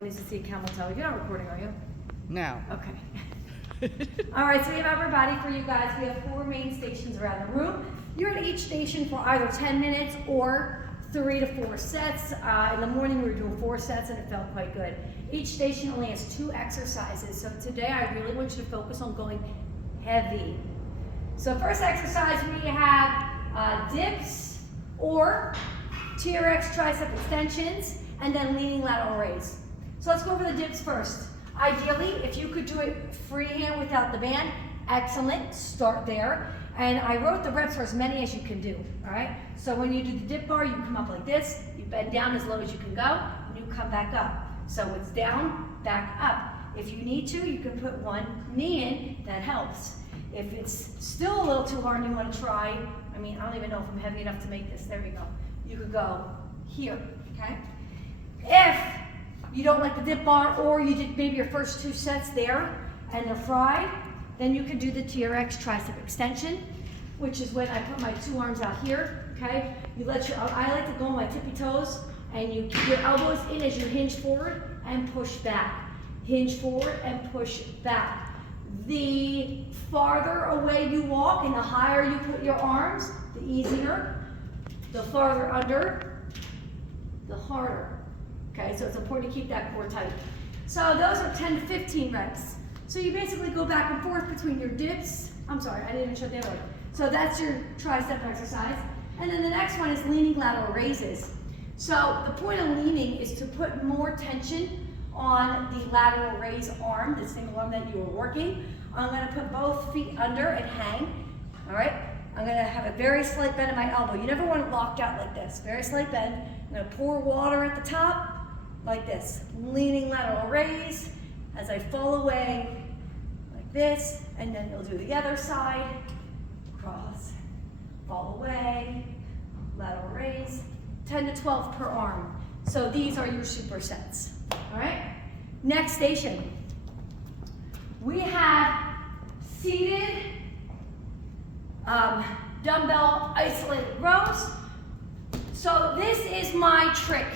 Needs to see a camel toe. You're not recording, are you? Now. Okay. All right, so we have upper body for you guys. We have 4 main stations around the room. You're at each station for either 10 minutes or 3 to 4 sets. In the morning, we were doing 4 sets and it felt quite good. Each station only has 2 exercises. So today, I really want you to focus on going heavy. So first exercise, we have dips or TRX tricep extensions and then leaning lateral raise. So let's go over the dips first. Ideally, if you could do it freehand without the band, excellent, start there. And I wrote the reps for as many as you can do, all right? So when you do the dip bar, you come up like this, you bend down as low as you can go, and you come back up. So it's down, back up. If you need to, you can put one knee in, that helps. If it's still a little too hard and you want to try, I don't even know if I'm heavy enough to make this, there you go. You could go here, okay? If you don't like the dip bar, or you did maybe your first 2 sets there and they're fried, then you can do the TRX tricep extension, which is when I put my 2 arms out here, okay? You let your, I like to go on my tippy toes, and you keep your elbows in as you hinge forward and push back. Hinge forward and push back. The farther away you walk and the higher you put your arms, the easier. The farther under, the harder. Okay, so it's important to keep that core tight. So those are 10 to 15 reps. So you basically go back and forth between your dips. I'm sorry, I didn't even show the other one. So that's your tricep exercise. And then the next one is leaning lateral raises. So the point of leaning is to put more tension on the lateral raise arm, the single arm that you were working. I'm gonna put both feet under and hang, all right? I'm gonna have a very slight bend in my elbow. You never want it locked out like this. Very slight bend. I'm gonna pour water at the top, like this. Leaning lateral raise as I fall away, like this, and then you'll do the other side. Cross, fall away, lateral raise. 10 to 12 per arm. So these are your supersets, all right? Next station. We have seated dumbbell isolated rows. So this is my trick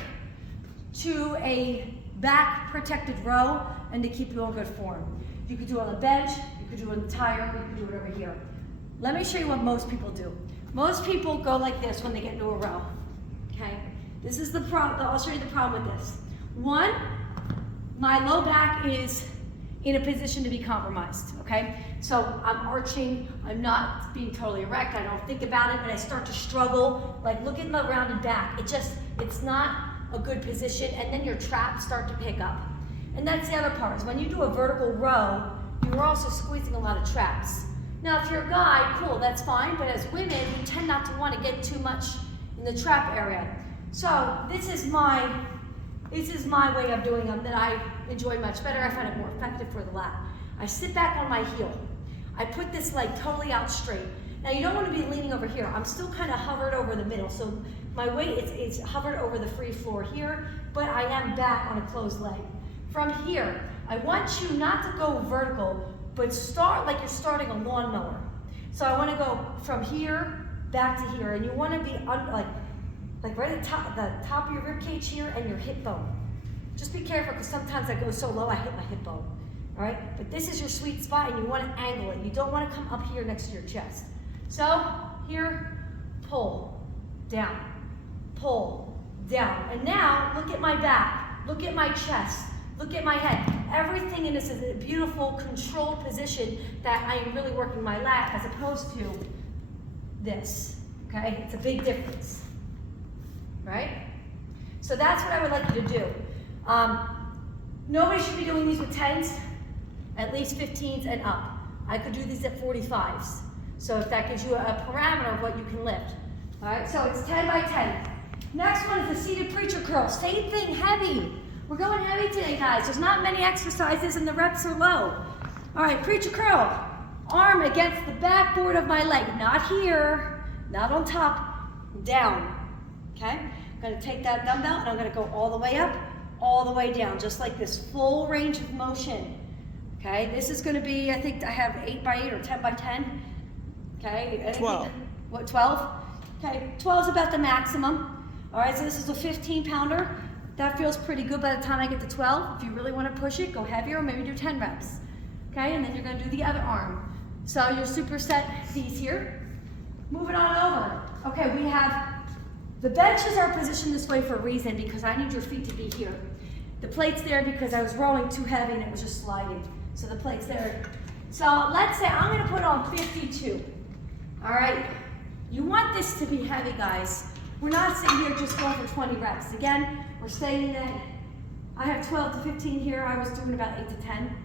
to a back protected row and to keep you in good form. You could do it on the bench, you could do it on the tire, you could do it over here. Let me show you what most people do. Most people go like this when they get into a row, okay? This is the problem, I'll show you the problem with this. 1, my low back is in a position to be compromised, okay? So I'm arching, I'm not being totally erect, I don't think about it, and I start to struggle, like look at my rounded back. It's not a good position, and then your traps start to pick up. And that's the other part, is when you do a vertical row, you're also squeezing a lot of traps. Now if you're a guy, cool, that's fine, but as women, we tend not to want to get too much in the trap area. So this is my way of doing them that I enjoy much better. I find it more effective for the lat. I sit back on my heel. I put this leg totally out straight. Now you don't want to be leaning over here. I'm still kind of hovered over the middle. So my weight is hovered over the free floor here, but I am back on a closed leg. From here, I want you not to go vertical, but start like you're starting a lawnmower. So I want to go from here back to here, and you want to be like right at the top of your rib cage here and your hip bone. Just be careful, because sometimes I go so low I hit my hip bone. All right, but this is your sweet spot, and you want to angle it. You don't want to come up here next to your chest. So here, pull, down, pull, down. And now look at my back, look at my chest, look at my head. Everything in this is a beautiful controlled position that I am really working my lat as opposed to this, okay? It's a big difference, right? So that's what I would like you to do. Nobody should be doing these with 10s, at least 15s and up. I could do these at 45s. So if that gives you a parameter of what you can lift. All right, so it's 10 by 10. Next one is the seated preacher curl. Same thing, heavy. We're going heavy today, guys. There's not many exercises and the reps are low. All right, preacher curl. Arm against the backboard of my leg. Not here, not on top, down, okay? I'm gonna take that dumbbell and I'm gonna go all the way up, all the way down, just like this, full range of motion. Okay, this is gonna be, I think I have 8 by 8 or 10 by 10. Okay, anything, 12. What, 12? Okay, 12 is about the maximum. All right, so this is a 15 pounder. That feels pretty good by the time I get to 12. If you really want to push it, go heavier, or maybe do 10 reps. Okay, and then you're gonna do the other arm. So your superset these here. Moving on over. Okay, we have, the benches are positioned this way for a reason because I need your feet to be here. The plate's there because I was rowing too heavy and it was just sliding. So the plate's there. So let's say I'm gonna put on 52. All right, you want this to be heavy, guys. We're not sitting here just going for 20 reps. Again, we're staying in. I have 12 to 15 here. I was doing about 8 to 10.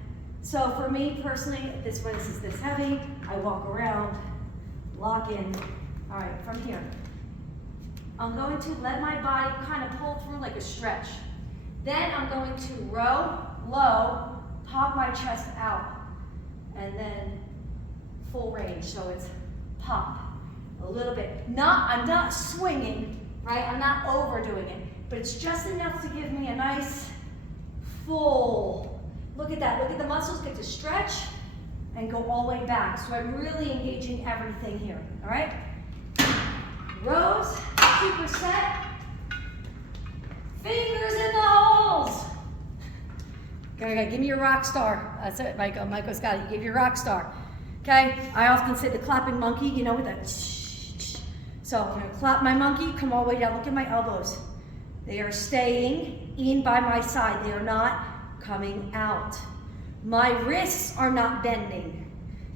So for me personally, this is this heavy. I walk around, lock in. All right, from here, I'm going to let my body kind of pull through like a stretch. Then I'm going to row low, pop my chest out, and then full range. So it's pop a little bit. I'm not swinging, right? I'm not overdoing it, but it's just enough to give me a nice full. Look at that. Look at the muscles get to stretch and go all the way back. So I'm really engaging everything here. All right. Rows, superset. Fingers in the holes. Okay, give me your rock star. That's it, Michael. Michael's got it. You give your rock star. Okay, I often say the clapping monkey, you know, with that. So I'm gonna clap my monkey, come all the way down. Look at my elbows. They are staying in by my side. They are not coming out. My wrists are not bending.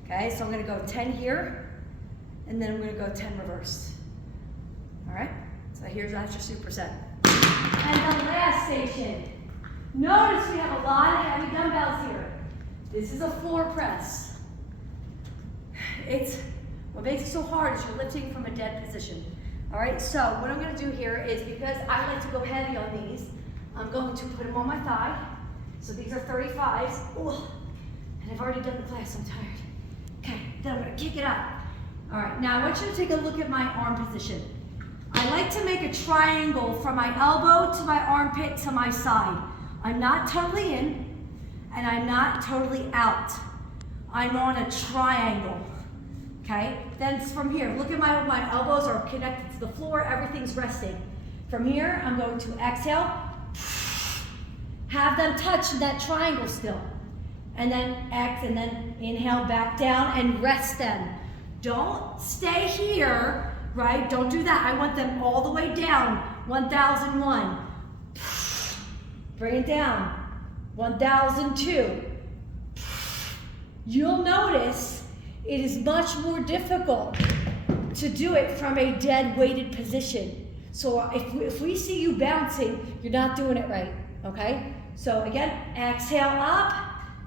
Okay, so I'm gonna go 10 here, and then I'm gonna go 10 reverse. All right, so that's your superset. And the last station. Notice we have a lot of heavy dumbbells here. This is a floor press. What makes it so hard is you're lifting from a dead position. All right, so what I'm gonna do here is, because I like to go heavy on these, I'm going to put them on my thigh. So these are 35s. Ooh, and I've already done the class, I'm tired. Okay, then I'm gonna kick it up. All right, now I want you to take a look at my arm position. I like to make a triangle from my elbow to my armpit to my side. I'm not totally in, and I'm not totally out. I'm on a triangle, okay? Then from here, look at my elbows are connected to the floor, everything's resting. From here, I'm going to exhale, have them touch that triangle still. And then inhale back down and rest them. Don't stay here, right? Don't do that. I want them all the way down. 1001. Bring it down. 1002. You'll notice it is much more difficult to do it from a dead weighted position. So if we see you bouncing, you're not doing it right, okay? So again, exhale up,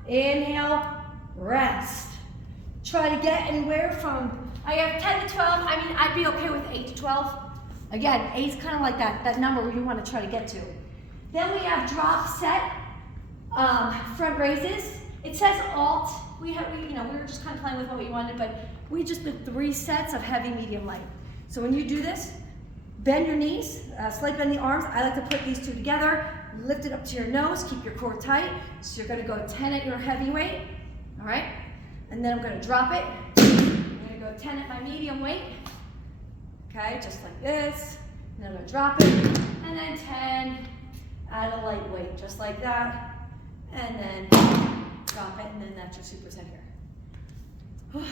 inhale, rest. Try to get anywhere from, I have 10 to 12, I mean, I'd be okay with 8 to 12. Again, 8's kind of like that number where you want to try to get to. Then we have drop set, front raises. It says alt. We were just kind of playing with what we wanted, but we just did 3 sets of heavy, medium, light. So when you do this, bend your knees, slight bend the arms. I like to put these two together, lift it up to your nose, keep your core tight. So you're gonna go 10 at your heavy weight, all right? And then I'm gonna drop it. I'm gonna go 10 at my medium weight, okay, just like this. And then I'm gonna drop it, and then 10 at a light weight, just like that. And then drop it, and then that's your superset here.